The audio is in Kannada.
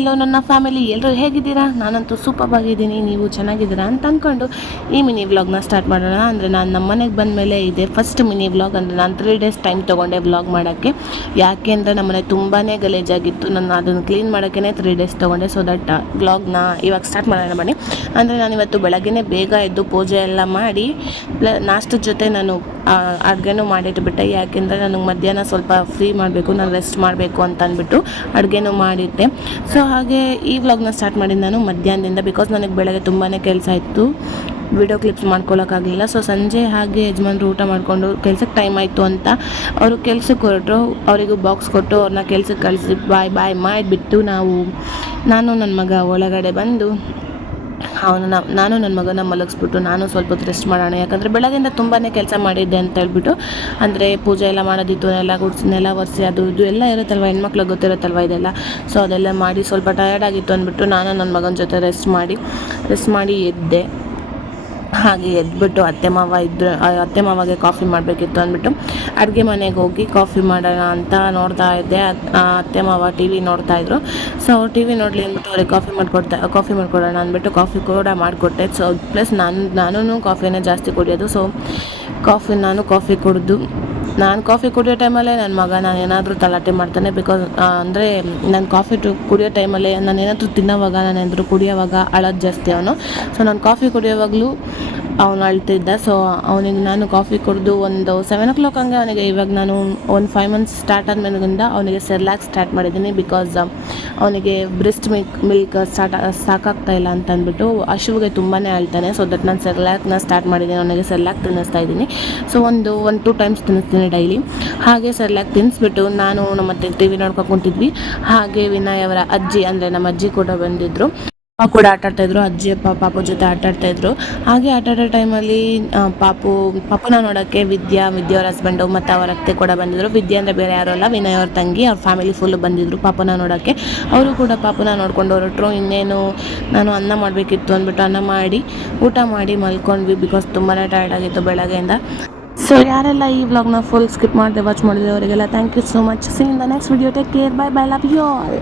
ಹೆಲೋ ನನ್ನ ಫ್ಯಾಮಿಲಿ ಎಲ್ಲರೂ ಹೇಗಿದ್ದೀರಾ? ನಾನಂತೂ ಸೂಪರ್ ಆಗಿದ್ದೀನಿ. ನೀವು ಚೆನ್ನಾಗಿದ್ದೀರಾ ಅಂತ ಅಂದ್ಕೊಂಡು ಈ ಮಿನಿ ವ್ಲಾಗ್ನ ಸ್ಟಾರ್ಟ್ ಮಾಡೋಣ. ಅಂದರೆ ನಾನು ನಮ್ಮ ಮನೆಗೆ ಬಂದ ಮೇಲೆ ಇದೆ ಫಸ್ಟ್ ಮಿನಿ ವ್ಲಾಗ್. ಅಂದರೆ ನಾನು 3 ಡೇಸ್ ಟೈಮ್ ತೊಗೊಂಡೆ ವ್ಲಾಗ್ ಮಾಡೋಕ್ಕೆ. ಯಾಕೆ ಅಂದರೆ ನಮ್ಮನೆ ತುಂಬಾ ಗಲೀಜಾಗಿತ್ತು. ನಾನು ಅದನ್ನು ಕ್ಲೀನ್ ಮಾಡೋಕ್ಕೆ 3 ಡೇಸ್ ತೊಗೊಂಡೆ. ಸೊ ದಟ್ ವ್ಲಾಗ್ನ ಇವಾಗ ಸ್ಟಾರ್ಟ್ ಮಾಡೋಣ ಬನ್ನಿ. ಅಂದರೆ ನಾನು ಇವತ್ತು ಬೆಳಗ್ಗೆ ಬೇಗ ಎದ್ದು ಪೂಜೆ ಎಲ್ಲ ಮಾಡಿ ನಾಷ್ಟದ ಜೊತೆ ನಾನು ಅಡುಗೆನೂ ಮಾಡಿಟ್ಬಿಟ್ಟೆ. ಯಾಕೆಂದರೆ ನನಗೆ ಮಧ್ಯಾಹ್ನ ಸ್ವಲ್ಪ ಫ್ರೀ ಮಾಡಬೇಕು, ನಾನು ರೆಸ್ಟ್ ಮಾಡಬೇಕು ಅಂತ ಅಂದ್ಬಿಟ್ಟು ಅಡುಗೆನೂ ಮಾಡಿದ್ದೆ. ಸೊ ಹಾಗೆ ಈ ವ್ಲಾಗ್ನ ಸ್ಟಾರ್ಟ್ ಮಾಡಿದ್ದು ನಾನು ಮಧ್ಯಾಹ್ನದಿಂದ. ಬಿಕಾಸ್ ನನಗೆ ಬೆಳಗ್ಗೆ ತುಂಬಾ ಕೆಲಸ ಇತ್ತು, ವಿಡಿಯೋ ಕ್ಲಿಪ್ಸ್ ಮಾಡ್ಕೊಳ್ಳೋಕ್ಕಾಗಲಿಲ್ಲ. ಸೊ ಸಂಜೆ ಹಾಗೆ ಯಜಮಾನ್ರು ಊಟ ಮಾಡಿಕೊಂಡು ಕೆಲಸಕ್ಕೆ ಟೈಮ್ ಆಯಿತು ಅಂತ ಅವರು ಕೆಲಸಕ್ಕೆ ಹೊರಟರು. ಅವರಿಗೂ ಬಾಕ್ಸ್ ಕೊಟ್ಟು ಅವ್ರನ್ನ ಕೆಲಸಕ್ಕೆ ಕಳಿಸಿ ಬಾಯ್ ಮಾಡಿಬಿಟ್ಟು ನಾನು ನನ್ನ ಮಗ ಒಳಗಡೆ ಬಂದು ನಾನು ನನ್ನ ಮಗನ ಮಲಗಿಸ್ಬಿಟ್ಟು ನಾನು ಸ್ವಲ್ಪ ಹೊತ್ತು ರೆಸ್ಟ್ ಮಾಡೋಣ. ಯಾಕಂದರೆ ಬೆಳಗ್ಗೆಯಿಂದ ತುಂಬಾ ಕೆಲಸ ಮಾಡಿದ್ದೆ ಅಂತ ಹೇಳ್ಬಿಟ್ಟು, ಅಂದರೆ ಪೂಜೆ ಎಲ್ಲ ಮಾಡೋದಿತ್ತು, ನೆಲ ಗುಡಿಸಿ ನೆಲ ಒರೆಸಿ ಅದು ಇದು ಎಲ್ಲ ಇರುತ್ತಲ್ವ, ಹೆಣ್ಮಕ್ಳಿಗೆ ಗೊತ್ತಿರುತ್ತಲ್ವ ಇದೆಲ್ಲ. ಸೊ ಅದೆಲ್ಲ ಮಾಡಿ ಸ್ವಲ್ಪ ಟಯರ್ಡ್ ಆಗಿತ್ತು ಅಂದ್ಬಿಟ್ಟು ನಾನು ನನ್ನ ಮಗನ ಜೊತೆ ರೆಸ್ಟ್ ಮಾಡಿ ಎದ್ದೆ. ಹಾಗೆ ಎದ್ಬಿಟ್ಟು ಅತ್ತೆ ಮಾವಗೆ ಕಾಫಿ ಮಾಡಬೇಕಿತ್ತು ಅಂದ್ಬಿಟ್ಟು ಅಡುಗೆ ಮನೆಗೆ ಹೋಗಿ ಕಾಫಿ ಮಾಡೋಣ ಅಂತ ನೋಡ್ತಾ ಇದ್ದೆ. ಅತ್ತೆ ಮಾವ ಟಿ ವಿ ನೋಡ್ತಾಯಿದ್ರು. ಸೊ ಅವ್ರು ಟಿ ವಿ ನೋಡಲಿ ಅಂದ್ಬಿಟ್ಟು ಅವ್ರಿಗೆ ಕಾಫಿ ಮಾಡಿಕೊಡೋಣ ಅಂದ್ಬಿಟ್ಟು ಕಾಫಿ ಕೂಡ ಮಾಡಿಕೊಟ್ಟೆ. ಸೊ ಪ್ಲಸ್ ನಾನು ಕಾಫಿನೇ ಜಾಸ್ತಿ ಕುಡಿಯೋದು. ಸೊ ನಾನು ಕಾಫಿ ಕುಡಿಯೋ ಟೈಮಲ್ಲೇ ನನ್ನ ಮಗ ಏನಾದರೂ ತಲಾಟೆ ಮಾಡ್ತಾನೆ. ಬಿಕಾಸ್ ಅಂದರೆ ನಾನು ಕಾಫಿ ಕುಡಿಯೋ ಟೈಮಲ್ಲೇ ನಾನು ಏನಾದರೂ ತಿನ್ನೋವಾಗ, ನಾನು ಏನಾದರೂ ಕುಡಿಯೋವಾಗ ಅಳೋದು ಜಾಸ್ತಿ ಅವನು. ಸೊ ನಾನು ಕಾಫಿ ಕುಡಿಯೋವಾಗಲೂ ಅವನು ಅಳ್ತಿದ್ದ. ಸೊ ಅವನಿಗೆ ನಾನು ಕಾಫಿ ಕುಡಿದು ಒಂದು 7 o'clock ಹಂಗೆ ಅವನಿಗೆ ಇವಾಗ ನಾನು ಒಂದು 5 months ಸ್ಟಾರ್ಟ್ ಆದಮೇಲಿಂದ ಅವನಿಗೆ ಸೆರ್ಲ್ಯಾಕ್ ಸ್ಟಾರ್ಟ್ ಮಾಡಿದ್ದೀನಿ. ಬಿಕಾಸ್ ಅವನಿಗೆ ಬ್ರೆಸ್ಟ್ ಮಿಲ್ಕ್ ಸಾಕಾಗ್ತಾ ಇಲ್ಲ ಅಂತ ಅಂದ್ಬಿಟ್ಟು ಹಸುವಿಗೆ ತುಂಬಾ ಅಳ್ತಾನೆ. ಸೊ ದಟ್ ನಾನು ಸೆರ್ಲ್ಯಾಕ್ನ ಸ್ಟಾರ್ಟ್ ಮಾಡಿದ್ದೀನಿ, ಅವನಿಗೆ ಸೆರ್ಲ್ಯಾಕ್ ತಿನ್ನಿಸ್ತಾ ಇದ್ದೀನಿ. ಸೊ ಒಂದು 2 times ತಿನ್ನಿಸ್ತೀನಿ ಡೈಲಿ. ಹಾಗೆ ಸೆರ್ಲ್ಯಾಕ್ ತಿನ್ನಿಸ್ಬಿಟ್ಟು ನಾನು ಮತ್ತೆ ಟಿ ವಿ ನೋಡ್ಕೊಂಡು ಕುಂತಿದ್ವಿ. ಹಾಗೆ ವಿನಯ್ ಅವರ ಅಜ್ಜಿ, ಅಂದರೆ ನಮ್ಮ ಅಜ್ಜಿ ಕೂಡ ಬಂದಿದ್ದರು. ಕೂಡ ಆಟಾಡ್ತಾಯಿದ್ರು. ಅಜ್ಜಿ ಪಾಪು ಜೊತೆ ಆಟಾಡ್ತಾಯಿದ್ರು. ಹಾಗೆ ಆಟಾಡೋ ಟೈಮಲ್ಲಿ ಪಾಪುನ ನೋಡೋಕ್ಕೆ ವಿದ್ಯಾ ಅವ್ರ ಹಸ್ಬೆಂಡು ಮತ್ತು ಅವರ ಅತ್ತೆ ಕೂಡ ಬಂದಿದ್ದರು. ವಿದ್ಯಾ ಅಂದರೆ ಬೇರೆ ಯಾರೂ ಅಲ್ಲ, ವಿನಯ್ ಅವ್ರ ತಂಗಿ, ಅವ್ರ ಫ್ಯಾಮಿಲಿ ಫುಲ್ಲು ಬಂದಿದ್ದರು ಪಾಪುನ ನೋಡೋಕ್ಕೆ. ಅವರು ಕೂಡ ಪಾಪುನ ನೋಡ್ಕೊಂಡು ಹೊರಟರು. ಇನ್ನೇನು ನಾನು ಅನ್ನ ಮಾಡಬೇಕಿತ್ತು ಅಂದ್ಬಿಟ್ಟು ಅನ್ನ ಮಾಡಿ ಊಟ ಮಾಡಿ ಮಲ್ಕೊಂಡ್ವಿ. ಬಿಕಾಸ್ ತುಂಬಾ ಟಯರ್ಡ್ ಆಗಿತ್ತು ಬೆಳಗ್ಗೆಯಿಂದ. ಸೊ ಯಾರೆಲ್ಲ ಈ ವ್ಲಾಗ್ನ ಫುಲ್ ಸ್ಕಿಪ್ ಮಾಡದೆ ವಾಚ್ ಮಾಡಿದೆ ಅವರಿಗೆಲ್ಲ thank you so much. See in the next video. Take care, bye love you all.